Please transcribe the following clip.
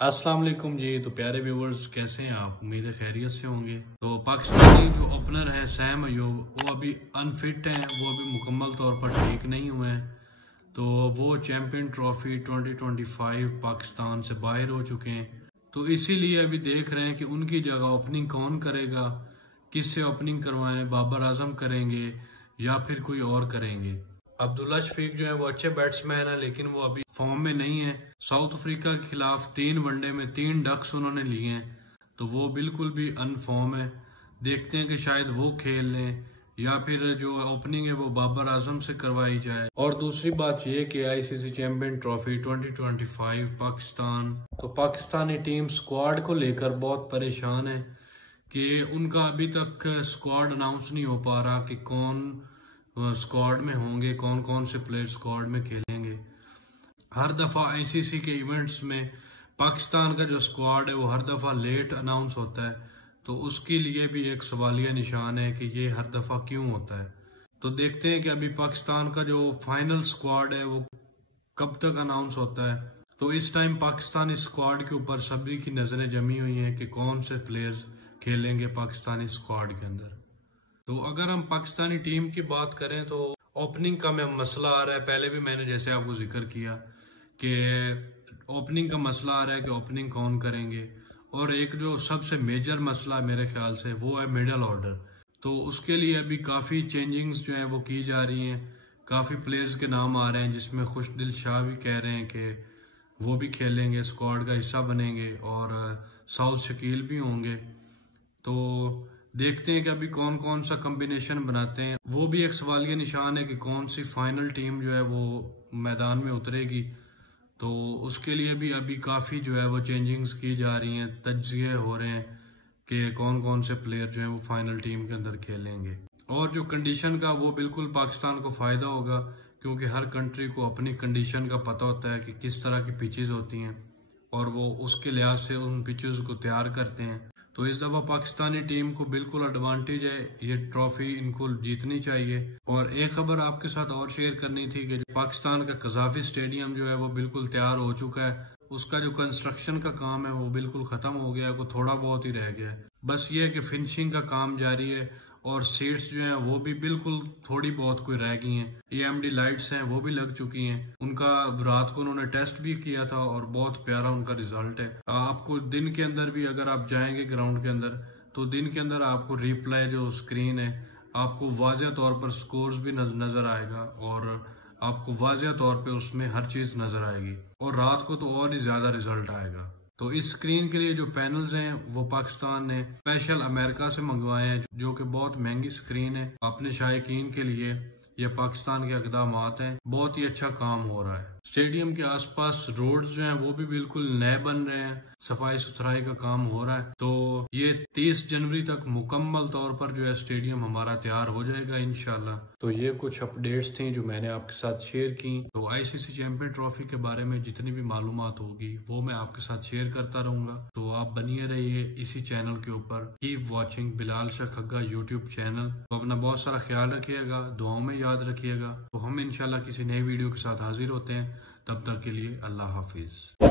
अस्सलाम वालेकुम जी। तो प्यारे व्यूवर्स, कैसे हैं आप? उम्मीद है खैरियत से होंगे। तो पाकिस्तानी जो ओपनर है सैम अयूब, वो अभी अनफिट हैं, वो अभी मुकम्मल तौर पर ठीक नहीं हुए हैं। तो वो चैम्पियन ट्रॉफी 2025 पाकिस्तान से बाहर हो चुके हैं। तो इसीलिए अभी देख रहे हैं कि उनकी जगह ओपनिंग कौन करेगा, किससे ओपनिंग करवाएं, बाबर आजम करेंगे या फिर कोई और करेंगे। अब्दुल्ला शफीक जो है वो अच्छे बैट्समैन है, लेकिन वो अभी फॉर्म में नहीं है। साउथ अफ्रीका के खिलाफ 3 वनडे में 3 डक्स उन्होंने लिए हैं, तो वो बिल्कुल भी अनफॉर्म है। देखते हैं कि शायद वो खेल लें या फिर जो ओपनिंग है वो बाबर आजम से करवाई जाए। और दूसरी बात ये कि आईसीसी चैंपियन ट्रॉफी 2025 पाकिस्तान, तो पाकिस्तानी टीम स्क्वाड को लेकर बहुत परेशान है कि उनका अभी तक स्क्वाड अनाउंस नहीं हो पा रहा कि कौन स्क्वाड में होंगे, कौन कौन से प्लेयर स्क्वाड में खेलेंगे। हर दफ़ा आईसीसी के इवेंट्स में पाकिस्तान का जो स्क्वाड है वो हर दफ़ा लेट अनाउंस होता है, तो उसके लिए भी एक सवालिया निशान है कि ये हर दफ़ा क्यों होता है। तो देखते हैं कि अभी पाकिस्तान का जो फाइनल स्क्वाड है वो कब तक अनाउंस होता है। तो इस टाइम पाकिस्तानी स्क्वाड के ऊपर सभी की नज़रें जमी हुई हैं कि कौन से प्लेयर्स खेलेंगे पाकिस्तानी स्क्वाड के अंदर। तो अगर हम पाकिस्तानी टीम की बात करें तो ओपनिंग का में मसला आ रहा है। पहले भी मैंने जैसे आपको जिक्र किया कि ओपनिंग का मसला आ रहा है कि ओपनिंग कौन करेंगे। और एक जो सबसे मेजर मसला मेरे ख्याल से वो है मिडल ऑर्डर। तो उसके लिए अभी काफ़ी चेंजिंग्स जो हैं वो की जा रही हैं। काफ़ी प्लेयर्स के नाम आ रहे हैं, जिसमें खुशदिल शाह भी कह रहे हैं कि वो भी खेलेंगे, स्क्वाड का हिस्सा बनेंगे, और साउथ शकील भी होंगे। तो देखते हैं कि अभी कौन कौन सा कॉम्बिनेशन बनाते हैं। वो भी एक सवालिया निशान है कि कौन सी फाइनल टीम जो है वो मैदान में उतरेगी। तो उसके लिए भी अभी काफ़ी जो है वो चेंजिंग्स की जा रही हैं, तज्जिए हो रहे हैं कि कौन कौन से प्लेयर जो हैं वो फाइनल टीम के अंदर खेलेंगे। और जो कंडीशन का, वो बिल्कुल पाकिस्तान को फ़ायदा होगा, क्योंकि हर कंट्री को अपनी कंडीशन का पता होता है कि किस तरह की पिचेस होती हैं, और वो उसके लिहाज से उन पिचेस को तैयार करते हैं। तो इस दफ़ा पाकिस्तानी टीम को बिल्कुल एडवांटेज है, ये ट्रॉफी इनको जीतनी चाहिए। और एक खबर आपके साथ और शेयर करनी थी कि पाकिस्तान का कज़ाफी स्टेडियम जो है वो बिल्कुल तैयार हो चुका है। उसका जो कंस्ट्रक्शन का काम है वो बिल्कुल ख़त्म हो गया है, को थोड़ा बहुत ही रह गया है। बस ये है कि फिनिशिंग का काम जारी है, और सीट्स जो हैं वो भी बिल्कुल थोड़ी बहुत कोई रह गई हैं। एएमडी लाइट्स हैं वो भी लग चुकी हैं। उनका रात को उन्होंने टेस्ट भी किया था और बहुत प्यारा उनका रिजल्ट है। आपको दिन के अंदर भी अगर आप जाएंगे ग्राउंड के अंदर, तो दिन के अंदर आपको रिप्लाई जो स्क्रीन है, आपको वाज़ेह तौर पर स्कोर्स भी नजर आएगा, और आपको वाज़ेह तौर पे उसमें हर चीज़ नजर आएगी। और रात को तो और ही ज़्यादा रिजल्ट आएगा। तो इस स्क्रीन के लिए जो पैनल्स हैं वो पाकिस्तान ने स्पेशल अमेरिका से मंगवाए हैं, जो कि बहुत महंगी स्क्रीन है। अपने शायकीन के लिए ये पाकिस्तान के इक़दामात हैं, बहुत ही अच्छा काम हो रहा है। स्टेडियम के आसपास रोड्स जो हैं वो भी बिल्कुल नए बन रहे हैं, सफाई सुथराई का काम हो रहा है। तो ये 30 जनवरी तक मुकम्मल तौर पर जो है स्टेडियम हमारा तैयार हो जाएगा इंशाल्लाह। तो ये कुछ अपडेट्स थी जो मैंने आपके साथ शेयर की। तो आईसीसी चैंपियन ट्रॉफी के बारे में जितनी भी मालूमात होगी वो मैं आपके साथ शेयर करता रहूंगा। तो आप बनिए रहिए इसी चैनल के ऊपर। Keep watching Bilal Shah Khagga YouTube channel. तो अपना बहुत सारा ख्याल रखिएगा, दुआओं में याद रखिएगा। तो हम इंशाल्लाह किसी नई वीडियो के साथ हाजिर होते हैं। तब तक के लिए अल्लाह हाफिज।